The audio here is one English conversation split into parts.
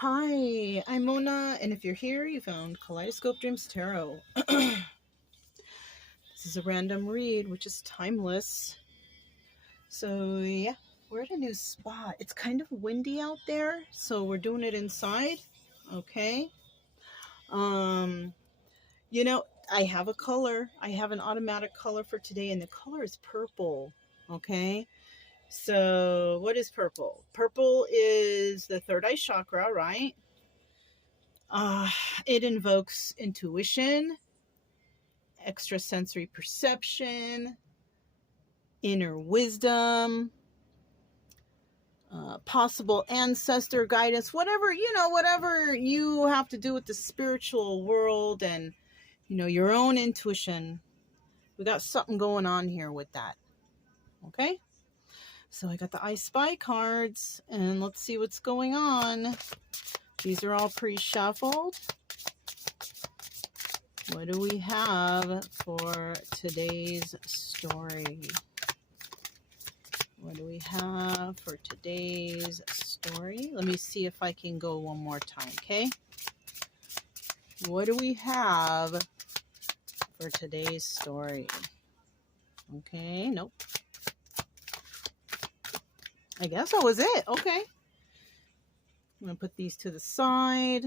Hi, I'm Mona, and if you're here, you found Kaleidoscope Dreams Tarot. This is a random read, which is timeless. So, yeah, we're at a new spot. It's kind of windy out there, so we're doing it inside. Okay. Um, you know, I have a color. I have an automatic color for today, and the color is purple. Okay. So, what is purple? Purple is the third eye chakra, right? Uh, it invokes intuition, extrasensory perception, inner wisdom, possible ancestor guidance, whatever you have to do with the spiritual world and, your own intuition. We got something going on here with that. Okay. So I got the I Spy cards and let's see what's going on. These are all pre-shuffled. What do we have for today's story? What do we have for today's story? Let me see if I can go one more time, okay? What do we have for today's story? Okay, nope. I guess that was it. Okay. I'm going to put these to the side.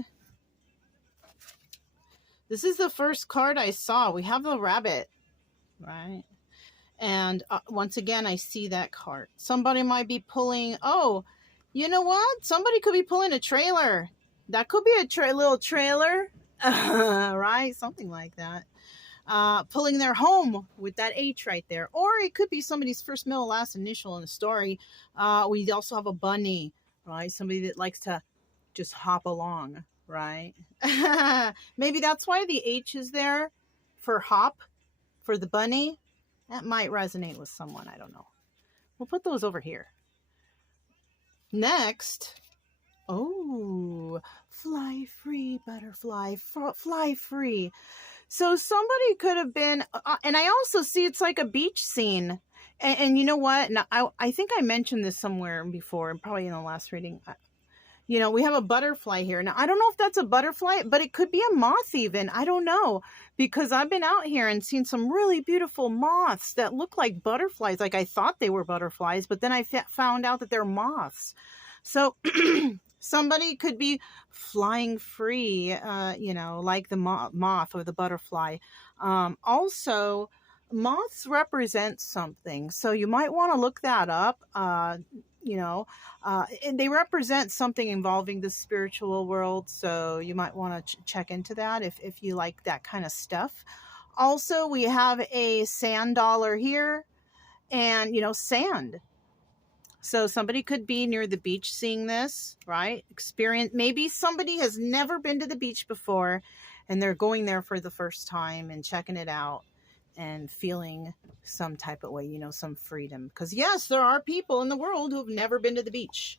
This is the first card I saw. We have the rabbit, right? And once again, I see that card. Somebody might be pulling, oh, you know what? Somebody could be pulling a trailer. That could be a little trailer, right? Something like that. Pulling their home with that H right there. Or it could be somebody's first, middle, last initial in the story. We also have a bunny, right? Somebody that likes to just hop along, right? Maybe that's why the H is there for hop, for the bunny. That might resonate with someone. I don't know. We'll put those over here. Next. Oh, fly free, butterfly. Fly free. So somebody could have been, and I also see it's like a beach scene. And you know what? Now, I think I mentioned this somewhere before, probably in the last reading. We have a butterfly here. Now, I don't know if that's a butterfly, but it could be a moth even. I don't know. Because I've been out here and seen some really beautiful moths that look like butterflies. Like I thought they were butterflies, but then I found out that they're moths. So somebody could be flying free, like the moth or the butterfly. Also, moths represent something. So you might want to look that up. And they represent something involving the spiritual world. So you might want to check into that if you like that kind of stuff. Also, we have a sand dollar here and, sand. So somebody could be near the beach seeing this, right? Maybe somebody has never been to the beach before and they're going there for the first time and checking it out and feeling some type of way, some freedom. Because yes, there are people in the world who have never been to the beach.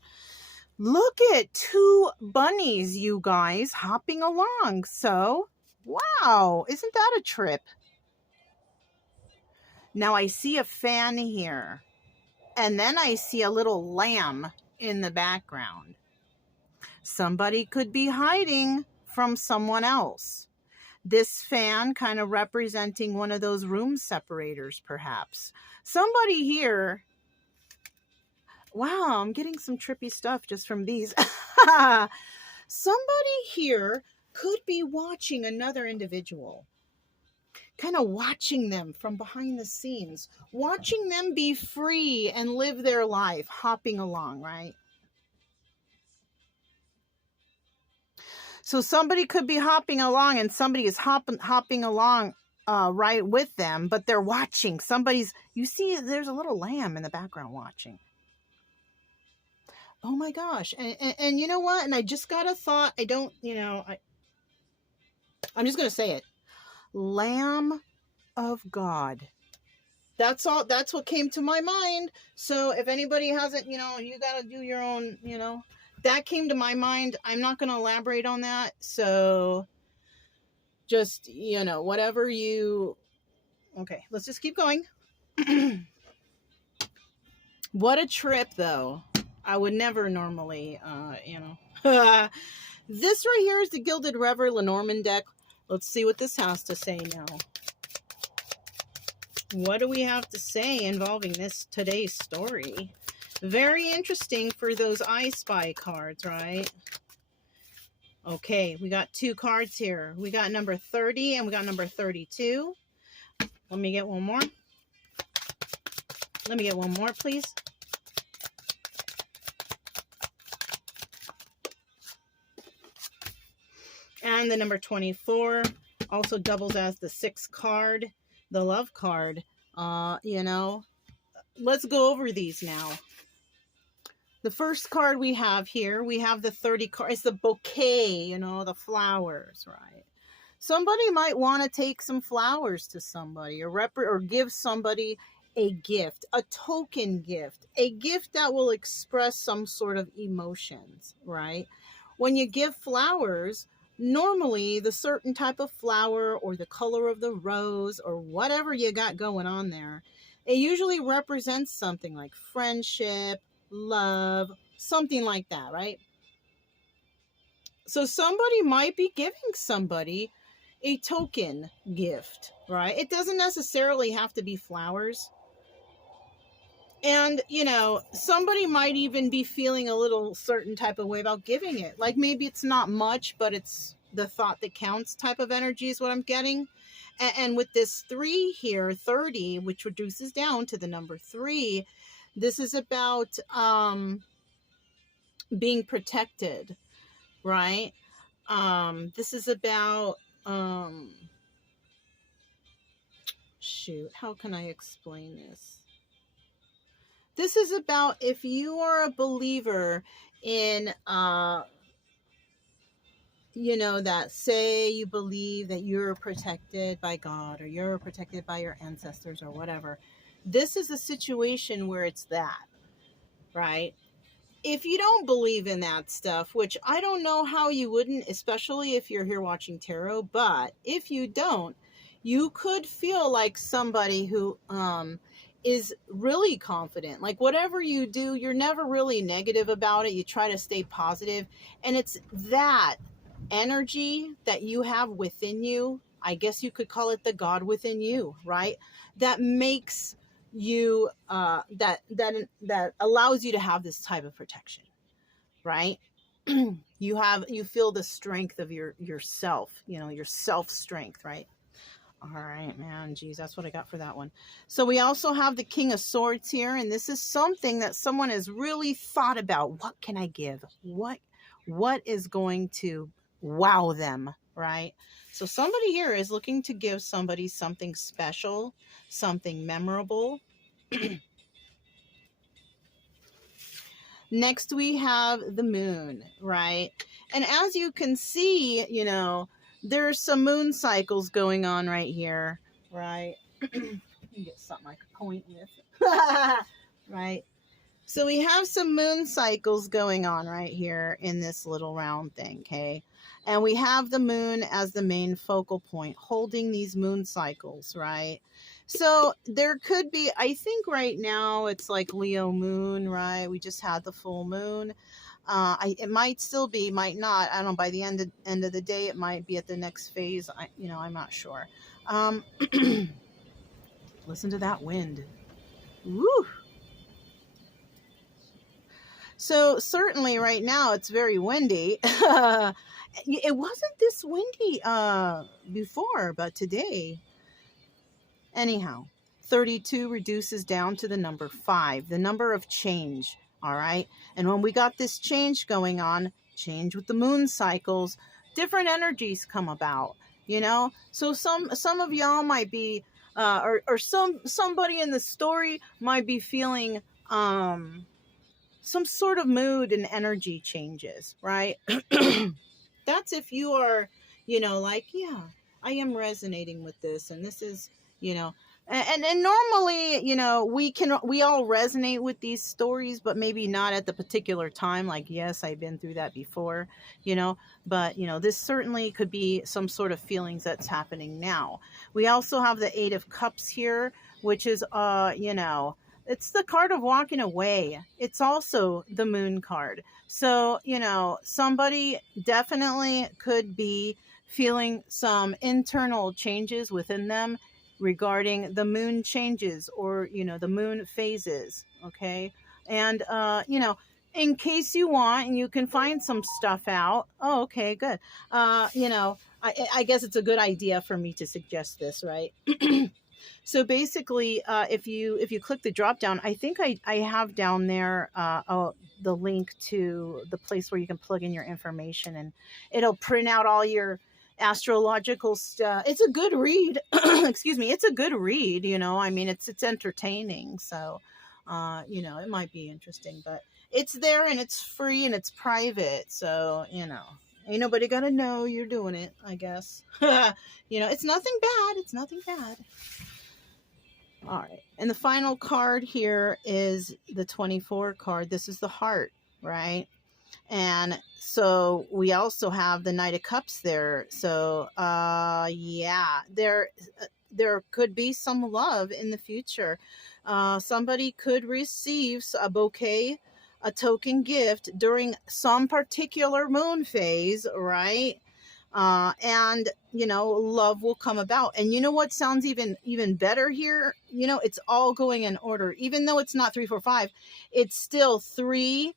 Look at two bunnies, you guys, hopping along. So, wow, isn't that a trip? Now I see a fan here. And then I see a little lamb in the background. Somebody could be hiding from someone else. This fan kind of representing one of those room separators, perhaps. Somebody here. Wow, I'm getting some trippy stuff just from these. Somebody here could be watching another individual. Kind of watching them from behind the scenes. Watching them be free and live their life, hopping along, right? So somebody could be hopping along and somebody is hopping along right with them, but they're watching. You see, there's a little lamb in the background watching. Oh my gosh. And you know what? And I just got a thought. I'm just going to say it. Lamb of God. That's all. That's what came to my mind. So if anybody hasn't, you got to do your own, that came to my mind. I'm not going to elaborate on that. So just, whatever you... Okay, let's just keep going. What a trip, though. I would never normally, This right here is the Gilded Rever Lenormand deck. Let's see what this has to say now. What do we have to say involving today's story? Very interesting for those I Spy cards, right? Okay, we got 2 cards here. We got number 30 and we got number 32. Let me get one more. Let me get one more, please. And the number 24 also doubles as the 6th card, the love card. Let's go over these now. The first card we have here, we have the 30 card. It's the bouquet, the flowers, right? Somebody might want to take some flowers to somebody or give somebody a gift, a token gift, a gift that will express some sort of emotions, right? When you give flowers, normally the certain type of flower or the color of the rose or whatever you got going on there, it usually represents something like friendship, love, something like that, right? So somebody might be giving somebody a token gift, right? It doesn't necessarily have to be flowers. And, somebody might even be feeling a little certain type of way about giving it. Like maybe it's not much, but it's the thought that counts type of energy is what I'm getting. And with this 3 here, 30, which reduces down to the number 3, this is about being protected, right? This is about, how can I explain this? This is about if you are a believer in, that say you believe that you're protected by God or you're protected by your ancestors or whatever. This is a situation where it's that, right? If you don't believe in that stuff, which I don't know how you wouldn't, especially if you're here watching tarot, but if you don't, you could feel like somebody who is really confident. Like whatever you do, you're never really negative about it. You try to stay positive. And it's that energy that you have within you. I guess you could call it the God within you, right? That makes you that allows you to have this type of protection, right? You feel the strength of yourself, your self strength, right? All right, man. Geez, that's what I got for that one. So we also have the King of Swords here, and this is something that someone has really thought about. What can I give? What is going to wow them, right? So somebody here is looking to give somebody something special, something memorable. Next, we have the moon, right? And as you can see, there's some moon cycles going on right here, right? Let me get something I could point with. Right? So we have some moon cycles going on right here in this little round thing, okay? And we have the moon as the main focal point, holding these moon cycles, right? So there could be, I think right now it's like Leo moon, right? We just had the full moon. It might still be, might not. I don't know. By the end of the day, it might be at the next phase. I'm not sure. Listen to that wind. Woo! So certainly right now it's very windy. It wasn't this windy before, but today. Anyhow, 32 reduces down to the number 5, the number of change. All right. And when we got this change going on, change with the moon cycles, different energies come about, So some of y'all might be, or somebody in the story might be feeling, some sort of mood and energy changes, right? That's if you are, like, yeah, I am resonating with this. And this is, and normally, we all resonate with these stories, but maybe not at the particular time. Like, yes, I've been through that before, but, this certainly could be some sort of feelings that's happening now. We also have the 8 of Cups here, which is, It's the card of walking away. It's also the moon card. So, you know, somebody definitely could be feeling some internal changes within them regarding the moon changes, or, you know, the moon phases. Okay. And, you know, in case you want, and you can find some stuff out. Oh, okay, good. You know, I guess it's a good idea for me to suggest this, right? So basically, if you click the drop down, I think I have down there the link to the place where you can plug in your information, and it'll print out all your astrological stuff. It's a good read. Excuse me, it's a good read. You know, I mean, it's entertaining. So, you know, it might be interesting, but it's there and it's free and it's private. So, you know, ain't nobody gonna know you're doing it, I guess. You know, it's nothing bad. It's nothing bad. All right. And the final card here is the 24 card. This is the heart, right? And so we also have the Knight of Cups there. So, yeah, there could be some love in the future. Somebody could receive a bouquet, a token gift during some particular moon phase, right? And you know, love will come about. And you know what sounds even better here? You know, it's all going in order. Even though it's not 3, 4, 5, it's still 3,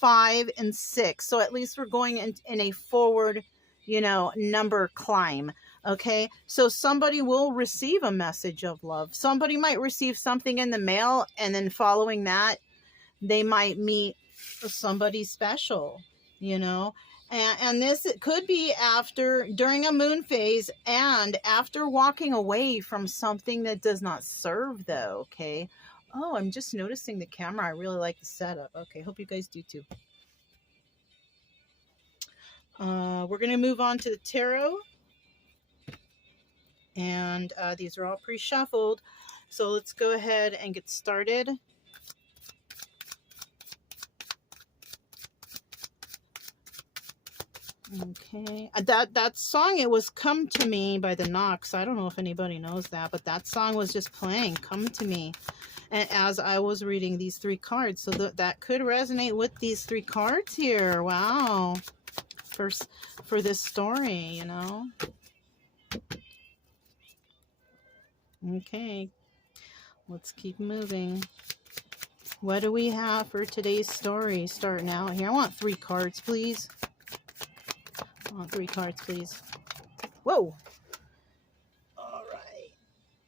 5, and 6. So at least we're going in a forward, you know, number climb. Okay, so somebody will receive a message of love. Somebody might receive something in the mail, and then following that, they might meet somebody special, you know. And this could be during a moon phase, and after walking away from something that does not serve, though. Okay. Oh, I'm just noticing the camera. I really like the setup. Okay, hope you guys do too. We're going to move on to the tarot. And these are all pre-shuffled. So let's go ahead and get started. Okay, that song, it was Come to Me by the Knox. I don't know if anybody knows that, but that song was just playing, Come to Me, and as I was reading these 3 cards. So that could resonate with these 3 cards here. Wow. For this story, you know. Okay, let's keep moving. What do we have for today's story starting out here? I want 3 cards, please. I want 3 cards, please. Whoa. All right.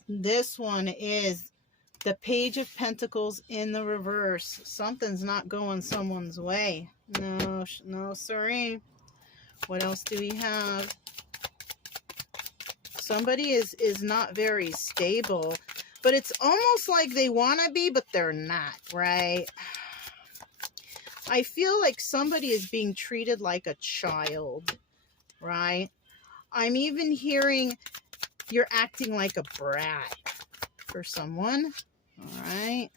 This one is the Page of Pentacles in the reverse. Something's not going someone's way. No, sorry. What else do we have? Somebody is not very stable, but it's almost like they want to be, but they're not, right? I feel like somebody is being treated like a child, right? I'm even hearing you're acting like a brat for someone. All right.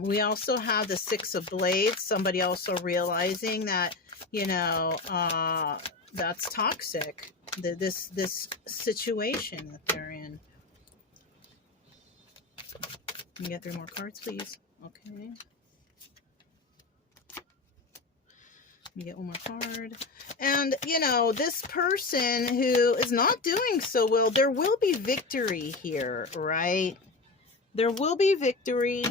We also have the 6 of Blades. Somebody also realizing that, you know, that's toxic. This situation that they're in. Can you get 3 more cards, please? Okay. Let me get 1 more card. And, you know, this person who is not doing so well, there will be victory here, right? There will be victory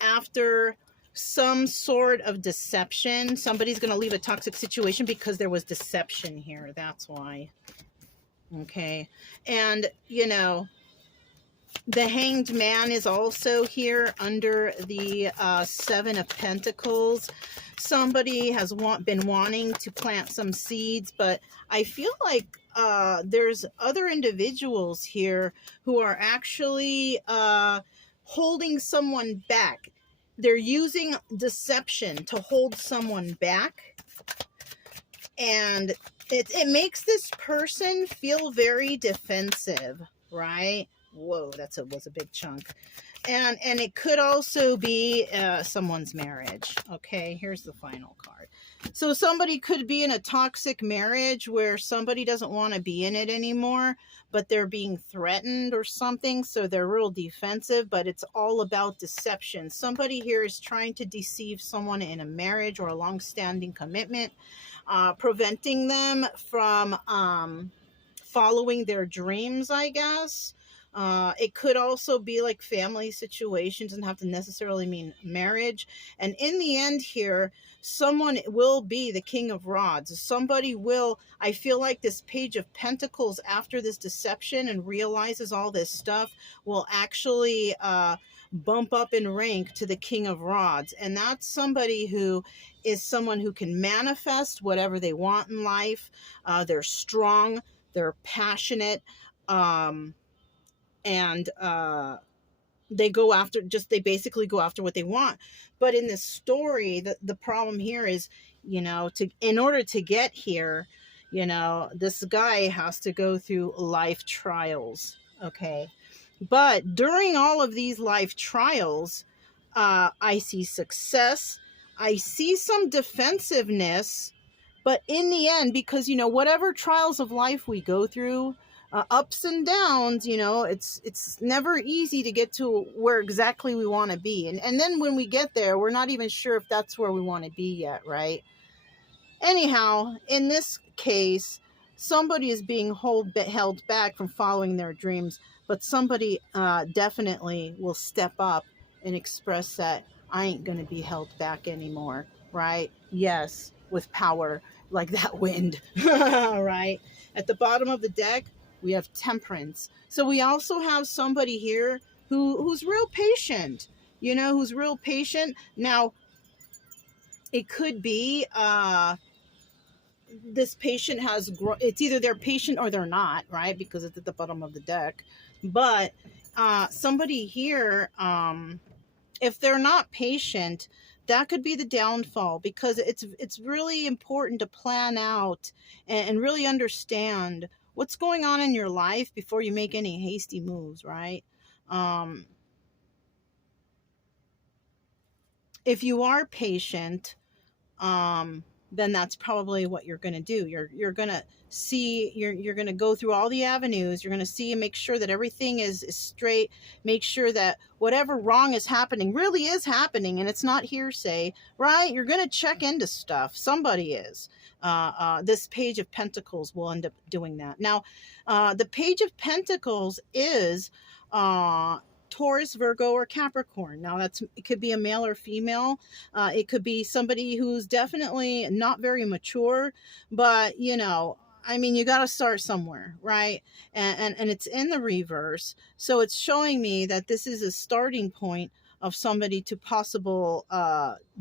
after some sort of deception. Somebody's going to leave a toxic situation because there was deception here. That's why. Okay. And, you know, the Hanged Man is also here under the 7 of Pentacles. Somebody has been wanting to plant some seeds, but I feel like there's other individuals here who are actually holding someone back. They're using deception to hold someone back. And it makes this person feel very defensive, right? Whoa, was a big chunk. And it could also be someone's marriage. Okay, here's the final card. So somebody could be in a toxic marriage where somebody doesn't want to be in it anymore, but they're being threatened or something. So they're real defensive, but it's all about deception. Somebody here is trying to deceive someone in a marriage or a long-standing commitment, preventing them from following their dreams, I guess. It could also be like family situations, doesn't have to necessarily mean marriage. And in the end here, someone will be the King of Rods. Somebody will, I feel like this Page of Pentacles, after this deception and realizes all this stuff, will actually bump up in rank to the King of Rods. And that's somebody who is someone who can manifest whatever they want in life. They're strong, they're passionate, and they go after, just they basically go after what they want. But in this story, the problem here is, you know, in order to get here, you know, this guy has to go through life trials. Okay, but during all of these life trials, I see success, I see some defensiveness, but in the end, because, you know, whatever trials of life we go through, ups and downs, you know, it's never easy to get to where exactly we want to be. And then when we get there, we're not even sure if that's where we want to be yet, right? Anyhow, in this case, somebody is being held back from following their dreams, but somebody definitely will step up and express that I ain't going to be held back anymore, right? Yes, with power like that wind, right? At the bottom of the deck, we have Temperance. So we also have somebody here who's real patient, you know, who's real patient. Now, it could be this patient has it's either they're patient or they're not, right? Because it's at the bottom of the deck. But somebody here, if they're not patient, that could be the downfall, because it's really important to plan out and really understand what's going on in your life before you make any hasty moves, right? If you are patient, then that's probably what you're going to do. You're going to see, you're going to go through all the avenues. You're going to see and make sure that everything is straight. Make sure that whatever wrong is happening really is happening and it's not hearsay, right? You're going to check into stuff. Somebody is. This Page of Pentacles will end up doing that. Now, the Page of Pentacles is Taurus, Virgo, or Capricorn. Now, it could be a male or female. It could be somebody who's definitely not very mature, but, you know, I mean, you got to start somewhere, right? And it's in the reverse. So it's showing me that this is a starting point of somebody to possible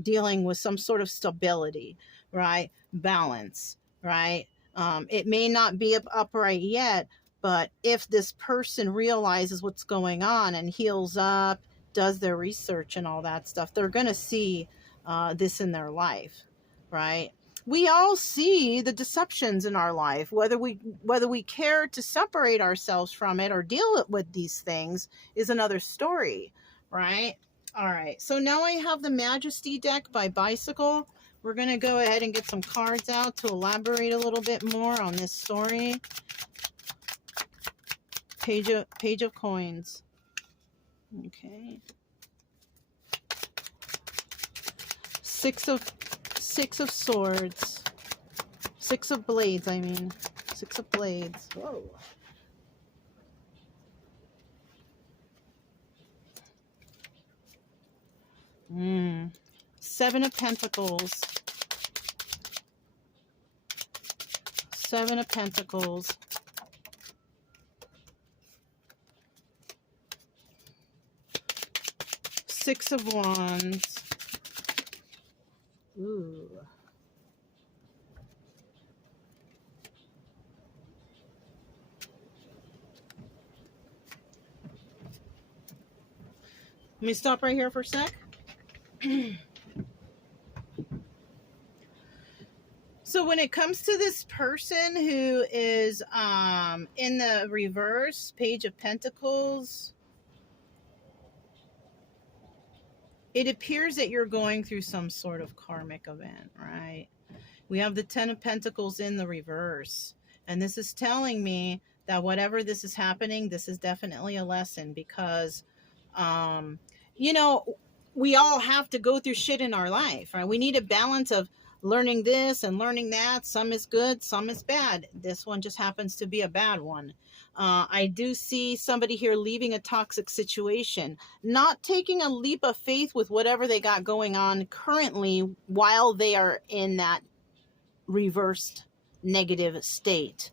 dealing with some sort of stability, right? Balance, right? It may not be upright yet, but if this person realizes what's going on and heals up, does their research and all that stuff, they're going to see this in their life, right? We all see the deceptions in our life, whether we care to separate ourselves from it or deal with these things is another story, right? All right, so now I have the Majesty deck by Bicycle. We're going to go ahead and get some cards out to elaborate a little bit more on this story. Page of Coins. Okay. Six of Swords. Six of Blades, I mean. Six of Blades. Whoa. Seven of Pentacles. Seven of Pentacles. Six of Wands. Ooh. Let me stop right here for a sec. So when it comes to this person who is in the reverse, Page of Pentacles, it appears that you're going through some sort of karmic event, right? We have the Ten of Pentacles in the reverse. And this is telling me that whatever this is happening, this is definitely a lesson because, you know, we all have to go through shit in our life, right? We need a balance of learning this and learning that. Some is good, some is bad. This one just happens to be a bad one. I do see somebody here leaving a toxic situation, not taking a leap of faith with whatever they got going on currently while they are in that reversed negative state,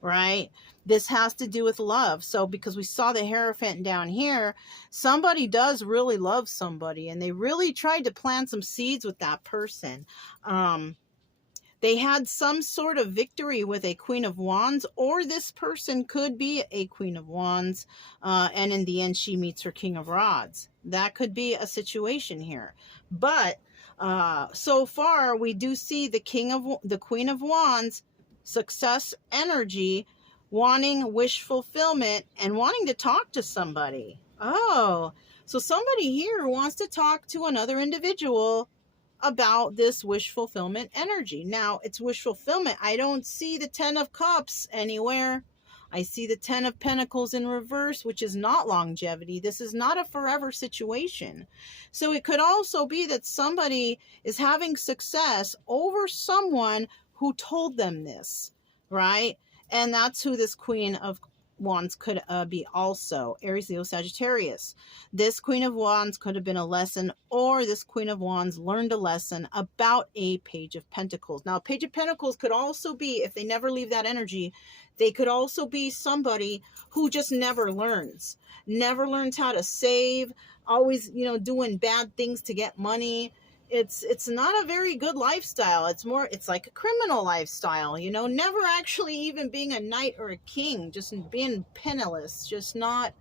right? This has to do with love. So because we saw the Hierophant down here, somebody does really love somebody and they really tried to plant some seeds with that person. They had some sort of victory with a Queen of Wands, or this person could be a Queen of Wands, and in the end she meets her King of Rods. That could be a situation here. But so far we do see the Queen of Wands, success energy, wanting wish fulfillment and wanting to talk to somebody. Oh, so somebody here wants to talk to another individual about this wish fulfillment energy. Now, it's wish fulfillment. I don't see the Ten of Cups anywhere. I see the Ten of Pentacles in reverse, which is not longevity. This is not a forever situation. So it could also be that somebody is having success over someone who told them this, right? And that's who this Queen of Wands could be also. Aries, Leo, Sagittarius. This Queen of Wands could have been a lesson, or this Queen of Wands learned a lesson about a Page of Pentacles. Now, Page of Pentacles could also be, if they never leave that energy, they could also be somebody who just never learns how to save, always, you know, doing bad things to get money. It's not a very good lifestyle. It's like a criminal lifestyle, you know, never actually even being a knight or a king, just being penniless, just not,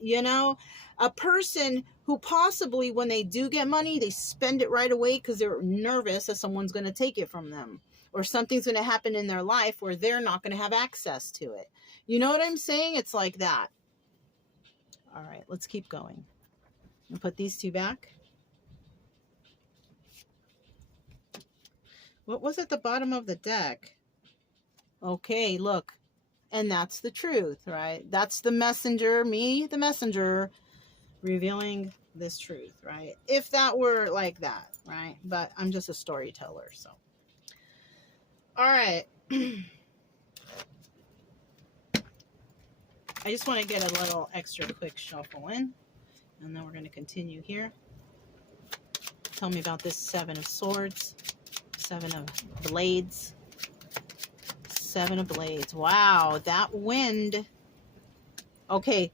you know, a person who possibly when they do get money, they spend it right away because they're nervous that someone's going to take it from them or something's going to happen in their life where they're not going to have access to it. You know what I'm saying? It's like that. All right, let's keep going. And put these two back. What was at the bottom of the deck? Okay, look. And that's the truth, right? That's the messenger, me, the messenger, revealing this truth, right? If that were like that, right? But I'm just a storyteller, so. All right. I just want to get a little extra quick shuffle in. And then we're going to continue here. Tell me about this Seven of Swords. Seven of Blades. Seven of Blades. Wow, that wind. Okay,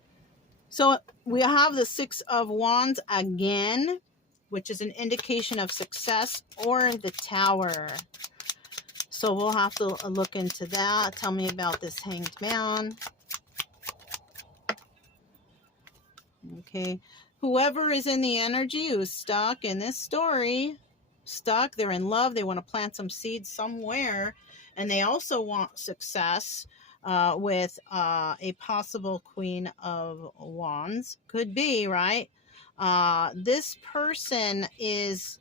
so we have the Six of Wands again, which is an indication of success, or the Tower. So we'll have to look into that. Tell me about this Hanged Man. Okay, whoever is in the energy who's stuck in this story, they're in love, they want to plant some seeds somewhere, and they also want success with a possible Queen of Wands. Could be, right? This person he's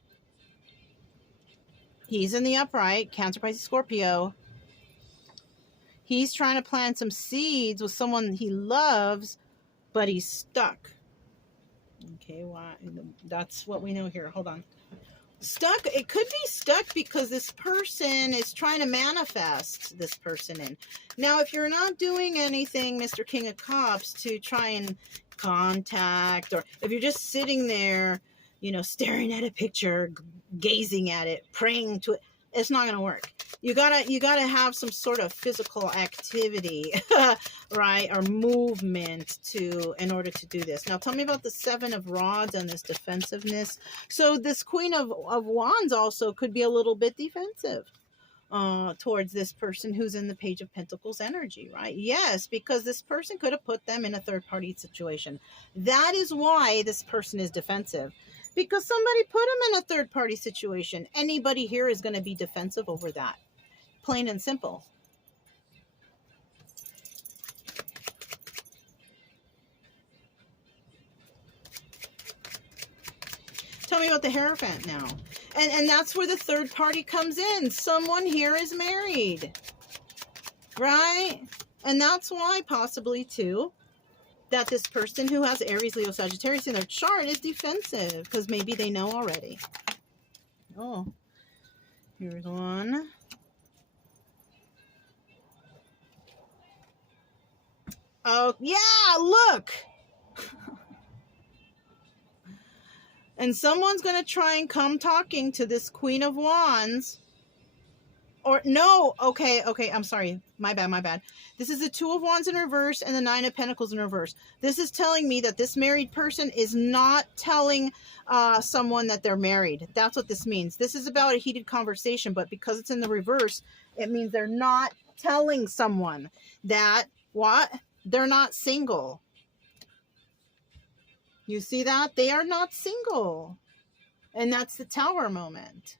in the upright, Cancer, Pisces, Scorpio. He's trying to plant some seeds with someone he loves, but he's stuck. Okay, why? That's what we know here. Hold on. Stuck, it could be stuck because this person is trying to manifest this person in. Now, if you're not doing anything, Mr. King of Cups, to try and contact, or if you're just sitting there, you know, staring at a picture, gazing at it, praying to it, it's not going to work. You gotta have some sort of physical activity, right, or movement in order to do this. Now, tell me about the Seven of Rods and this defensiveness. So this Queen of Wands also could be a little bit defensive towards this person who's in the Page of Pentacles energy, right? Yes, because this person could have put them in a third-party situation. That is why this person is defensive. Because somebody put them in a third-party situation. Anybody here is going to be defensive over that. Plain and simple. Tell me about the Hierophant now. And that's where the third party comes in. Someone here is married, right? And that's why possibly too that this person who has Aries, Leo, Sagittarius in their chart is defensive, because maybe they know already. Oh, here's one. Oh, yeah, look. And someone's going to try and come talking to this Queen of Wands. Or, no, okay, I'm sorry. My bad. This is the Two of Wands in reverse and the Nine of Pentacles in reverse. This is telling me that this married person is not telling someone that they're married. That's what this means. This is about a heated conversation, but because it's in the reverse, it means they're not telling someone that, what? They're not single. You see that? They are not single. And that's the Tower moment.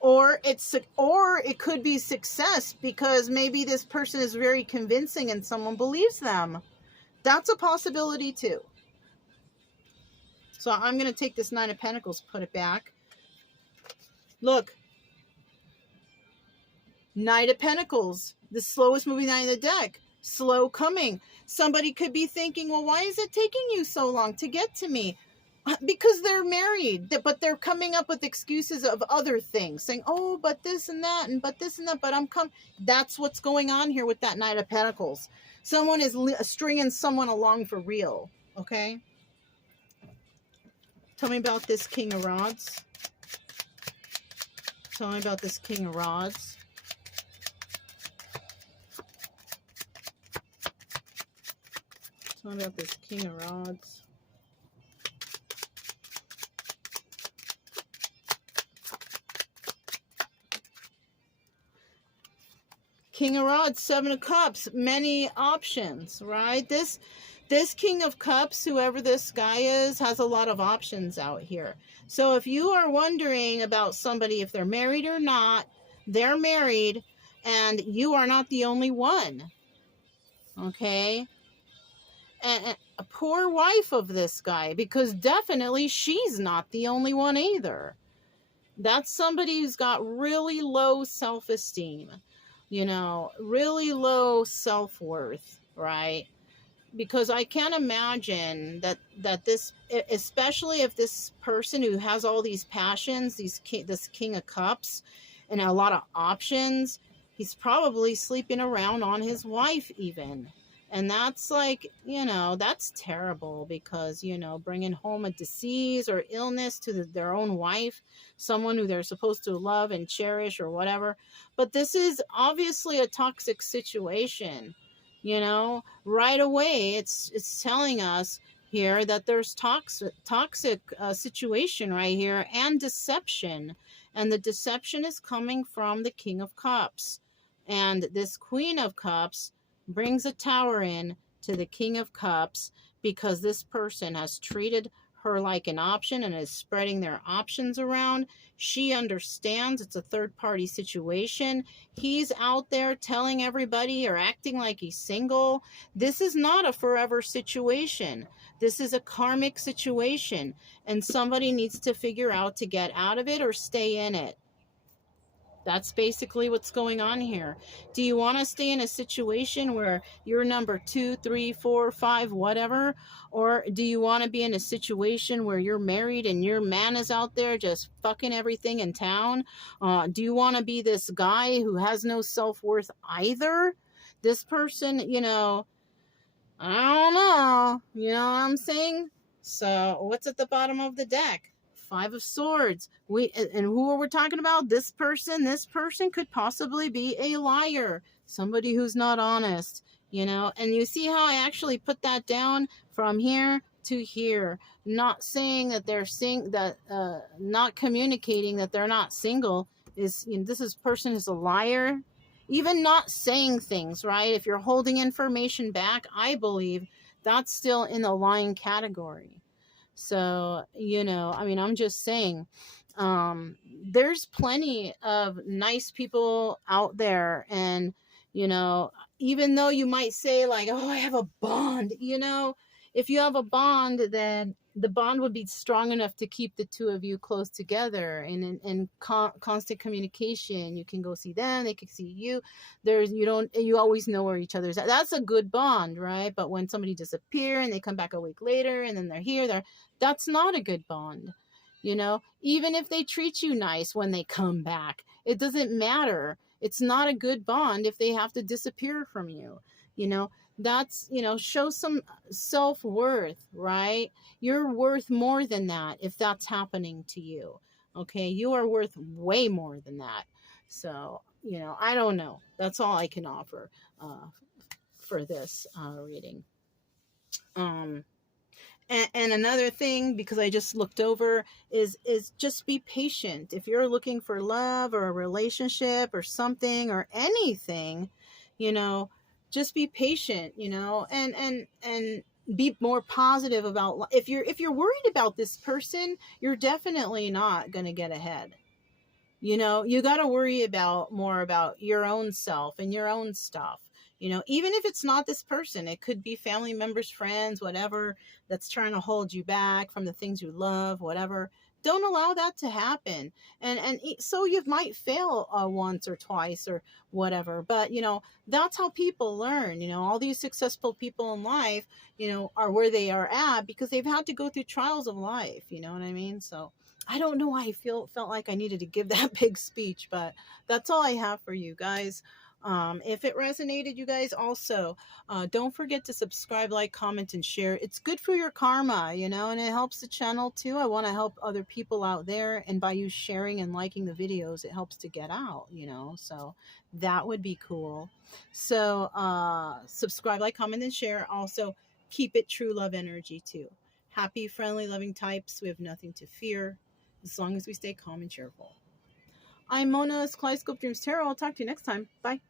Or it could be success, because maybe this person is very convincing and someone believes them. That's a possibility too. So I'm going to take this Nine of Pentacles, put it back. Look. Knight of Pentacles, the slowest moving knight in the deck. Slow coming. Somebody could be thinking, well, why is it taking you so long to get to me? Because they're married, but they're coming up with excuses of other things, saying, oh, but this and that, and but this and that, but I'm That's what's going on here with that Knight of Pentacles. Someone is stringing someone along for real, okay? Tell me about this King of Rods. Tell me about this King of Rods. Tell me about this King of Rods. King of Rods, Seven of Cups, many options, right? This King of Cups, whoever this guy is, has a lot of options out here. So if you are wondering about somebody, if they're married or not, they're married, and you are not the only one, okay? And a poor wife of this guy, because definitely she's not the only one either. That's somebody who's got really low self-esteem, you know, really low self-worth, right? Because I can't imagine that this, especially if this person who has all these passions, this King of Cups and a lot of options, he's probably sleeping around on his wife even. And that's like, you know, that's terrible, because, you know, bringing home a disease or illness to their own wife, someone who they're supposed to love and cherish or whatever. But this is obviously a toxic situation, you know, right away. It's telling us here that there's toxic situation right here, and deception. And the deception is coming from the King of Cups. And this Queen of Cups brings a Tower in to the King of Cups, because this person has treated her like an option and is spreading their options around. She understands it's a third-party situation. He's out there telling everybody or acting like he's single. This is not a forever situation. This is a karmic situation, and somebody needs to figure out to get out of it or stay in it. That's basically what's going on here. Do you want to stay in a situation where you're number 2, 3, 4, 5, whatever? Or do you want to be in a situation where you're married and your man is out there just fucking everything in town? Do you want to be this guy who has no self-worth either? This person, you know, I don't know. You know what I'm saying? So what's at the bottom of the deck? Five of Swords. And who are we talking about? This person could possibly be a liar, somebody who's not honest, you know. And you see how I actually put that down from here to here, not saying that they're not communicating that they're not single. Is, you know, this person is a liar, even not saying things, right? If you're holding information back, I believe that's still in the lying category. So, you know, I mean, I'm just saying, there's plenty of nice people out there. And, you know, even though you might say like, oh, I have a bond, you know, if you have a bond, then the bond would be strong enough to keep the two of you close together and in constant communication. You can go see them, they can see you. You always know where each other's at. That's a good bond, right? But when somebody disappear and they come back a week later and then they're here, that's not a good bond. Even if they treat you nice when they come back, it doesn't matter. It's not a good bond if they have to disappear from you. That's, show some self-worth, right? You're worth more than that if that's happening to you. Okay, you are worth way more than that. So, I don't know. That's all I can offer for this reading. And another thing, because I just looked over, is just be patient. If you're looking for love or a relationship or something or anything, just be patient, and be more positive about. If you're worried about this person, you're definitely not going to get ahead. You got to worry more about your own self and your own stuff. Even if it's not this person, it could be family members, friends, whatever, that's trying to hold you back from the things you love, whatever. Don't allow that to happen. And so you might fail once or twice or whatever, but that's how people learn. All these successful people in life, are where they are at because they've had to go through trials of life. You know what I mean? So I don't know why I felt like I needed to give that big speech, but that's all I have for you guys. If it resonated, you guys, also don't forget to subscribe, like, comment, and share. It's good for your karma, and it helps the channel too. I want to help other people out there, and by you sharing and liking the videos, it helps to get out, so that would be cool. So subscribe, like, comment, and share. Also, keep it true love energy too. Happy, friendly, loving types. We have nothing to fear as long as we stay calm and cheerful. I'm Mona's Kaleidoscope Dreams Tarot. I'll talk to you next time. Bye.